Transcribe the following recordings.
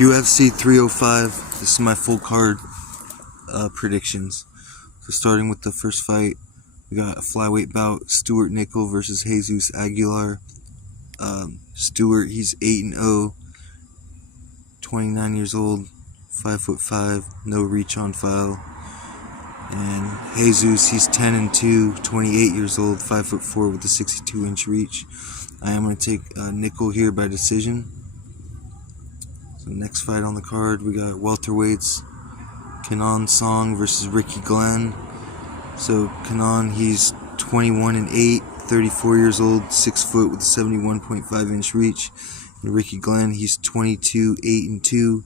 UFC 305. This is my full card predictions. So starting with the first fight, we got a flyweight bout: Stuart Nickel versus Jesus Aguilar. Stuart, he's 8-0, 29 years old, 5'5", no reach on file. And Jesus, he's 10-2, 28 years old, 5'4", with a 62-inch reach. I am going to take Nickel here by decision. So next fight on the card, we got welterweights: Kenan Song versus Ricky Glenn. So Kenan, he's 21-8, 34 years old, 6 foot with a 71.5-inch reach. And Ricky Glenn, he's 22-8-2,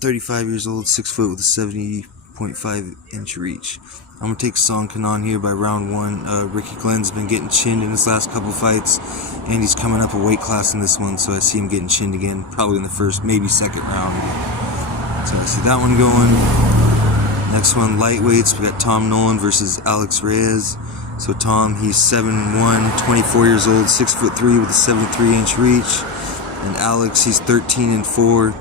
35 years old, 6 foot with a 70.5-inch reach. I'm going to take Song Kenan here by round 1. Ricky Glenn's been getting chinned in his last couple fights, and he's coming up a weight class in this one, so I see him getting chinned again, probably in the first, maybe second round. So I see that one going. Next one, lightweights, we got Tom Nolan versus Alex Reyes. So Tom, he's 7-1, 24 years old, 6'3", with a 73-inch reach. And Alex, he's 13-4,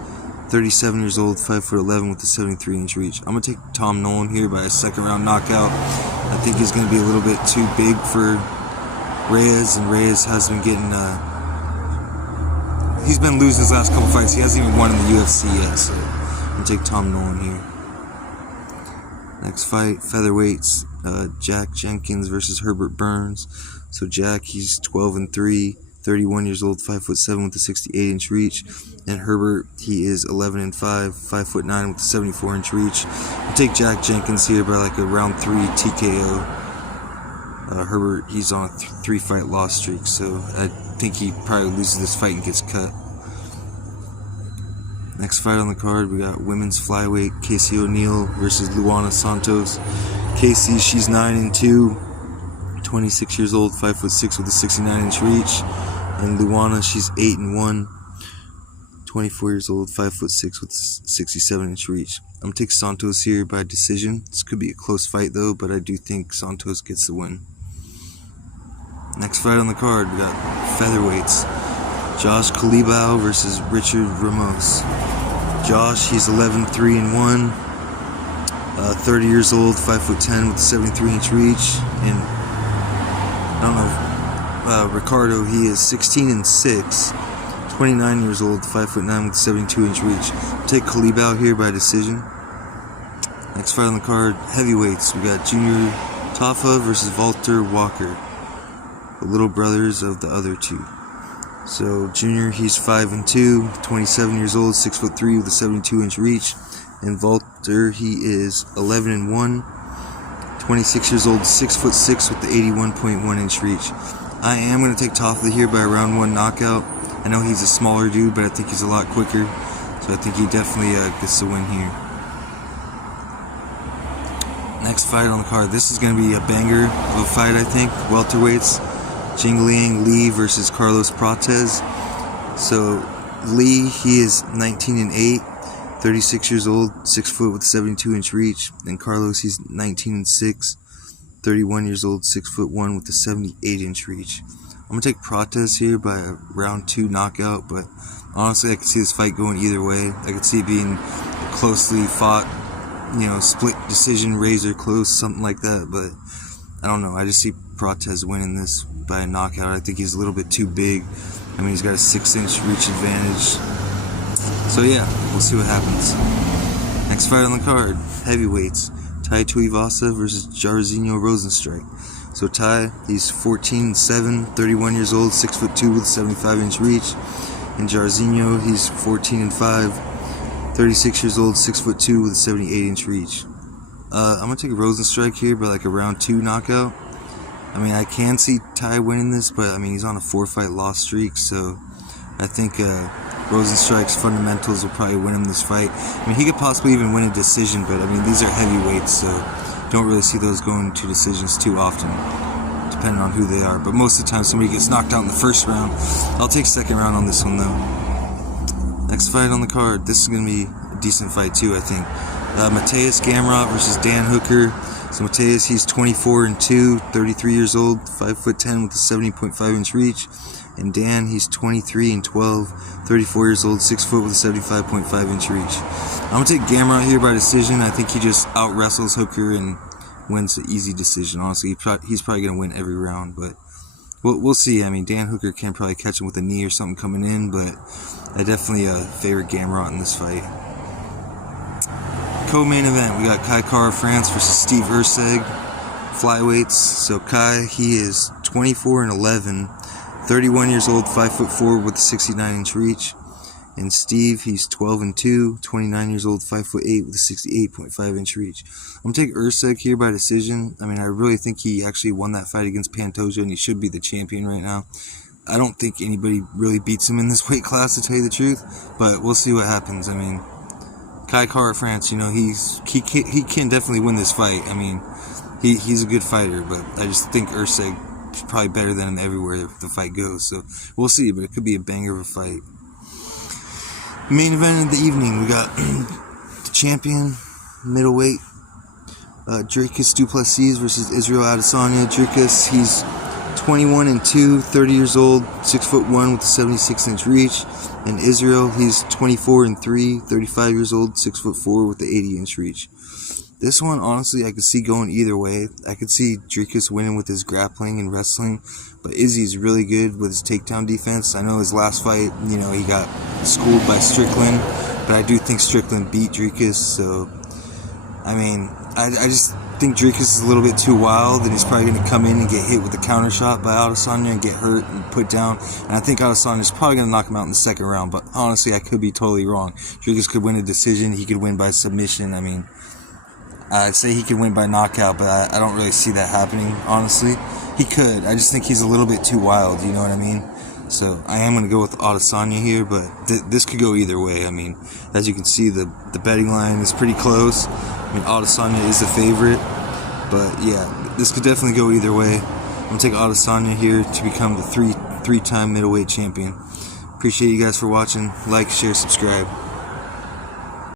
37 years old, 5'11", with a 73-inch reach. I'm going to take Tom Nolan here by a second round knockout. I think he's going to be a little bit too big for Reyes, and Reyes has been getting, he's been losing his last couple fights. He hasn't even won in the UFC yet, so I'm going to take Tom Nolan here. Next fight, featherweights, Jack Jenkins versus Herbert Burns. So Jack, he's 12-3, 31 years old, 5'7", with a 68-inch reach. And Herbert, he is 11-5, 5'9", with a 74-inch reach. I'll take Jack Jenkins here by like a round 3 TKO. Herbert, he's on a 3-fight loss streak, so I think he probably loses this fight and gets cut. Next fight on the card, we got women's flyweight: Casey O'Neill versus Luana Santos. Casey, she's 9-2, 26 years old, 5'6", with a 69-inch reach. And Luana, she's 8-1, 24 years old, 5'6", with a 67-inch reach. I'm going to take Santos here by decision. This could be a close fight though, but I do think Santos gets the win. Next fight on the card, we got featherweights: Josh Kalibau versus Richard Ramos. Josh, he's 11-3-1, 30 years old, 5'10", with a 73-inch reach. And I don't know, Ricardo, he is 16-6, 29 years old, 5'9", with a 72-inch reach. Take Kalibau here by decision. Next fight on the card, heavyweights, we got Junior Tafa versus Walter Walker, the little brothers of the other two. So Junior, he's 5-2, 27 years old, 6'3", with a 72-inch reach. And Walter, he is 11-1, 26 years old, 6'6", with the 81.1-inch reach. I am going to take Tafa here by a round 1 knockout. I know he's a smaller dude, but I think he's a lot quicker, so I think he definitely gets the win here. Next fight on the card, this is going to be a banger of a fight, I think. Welterweights: Jingliang Li versus Carlos Prates. So Li, he is 19-8, 36 years old, 6 foot with a 72-inch reach. And Carlos, he's 19-6, 31 years old, 6'1", with a 78-inch reach. I'm going to take Prates here by a round 2 knockout, but honestly I could see this fight going either way. I could see it being closely fought, split decision, razor close, something like that, but I don't know. I just see Prates winning this by a knockout. I think he's a little bit too big. I mean, he's got a 6-inch reach advantage. So yeah, we'll see what happens. Next fight on the card, heavyweights: Tai Tuivasa versus Jairzinho Rozenstruik. So Tai, he's 14-7, 31 years old, 6'2", with a 75-inch reach. And Jairzinho, he's 14-5, 36 years old, 6'2", with a 78-inch reach. I'm going to take Rozenstruik here by like a round 2 knockout. I mean, I can see Tai winning this, but I mean, he's on a 4-fight loss streak, so I think Rozenstruik's fundamentals will probably win him this fight. I mean, he could possibly even win a decision, but I mean, these are heavyweights, so don't really see those going to decisions too often, depending on who they are. But most of the time, somebody gets knocked out in the first round. I'll take second round on this one, though. Next fight on the card, this is going to be a decent fight, too, I think. Mateus Gamrot versus Dan Hooker. So Mateus, he's 24-2, 33 years old, 5'10", with a 70.5-inch reach. And Dan, he's 23 and 12, 34 years old, 6 foot with a 75.5-inch reach. I'm going to take Gamrot here by decision. I think he just out-wrestles Hooker and wins the easy decision. Honestly, he's probably going to win every round, but we'll see. I mean, Dan Hooker can probably catch him with a knee or something coming in, but I definitely favor Gamrot in this fight. Co-main event, we got Kai Kara France versus Steve Erceg, flyweights. So Kai, he is 24 and 11, 31 years old, 5'4" with a 69-inch reach. And Steve, he's 12 and 2, 29 years old, 5'8" with a 68.5-inch reach. I'm gonna take Erceg here by decision. I mean, I really think he actually won that fight against Pantoja, and he should be the champion right now. I don't think anybody really beats him in this weight class, to tell you the truth, but we'll see what happens. I mean, Kai Kara France, you know, he can definitely win this fight. I mean, he's a good fighter, but I just think Erceg is probably better than him everywhere the fight goes. So we'll see, but it could be a banger of a fight. Main event of the evening, we got the champion, middleweight, Dricus du Plessis versus Israel Adesanya. Dricus, he's 21 and 2, 30 years old, 6'1" with a 76-inch reach. And Israel, he's 24 and 3, 35 years old, 6'4" with the 80-inch reach. This one, honestly, I could see going either way. I could see Dricus winning with his grappling and wrestling, but Izzy's really good with his takedown defense. I know his last fight, you know, he got schooled by Strickland, but I do think Strickland beat Dricus, so, I mean, I just think Dricus is a little bit too wild, and he's probably going to come in and get hit with a counter shot by Adesanya and get hurt and put down, and I think Adesanya is probably going to knock him out in the second round, but honestly, I could be totally wrong. Dricus could win a decision, he could win by submission. I mean, I'd say he could win by knockout, but I don't really see that happening, honestly. He could. I just think he's a little bit too wild, you know what I mean? So I am going to go with Adesanya here, but this could go either way. I mean, as you can see, the betting line is pretty close. I mean, Adesanya is the favorite, but yeah, this could definitely go either way. I'm going to take Adesanya here to become the three-time middleweight champion. Appreciate you guys for watching. Like, share, subscribe.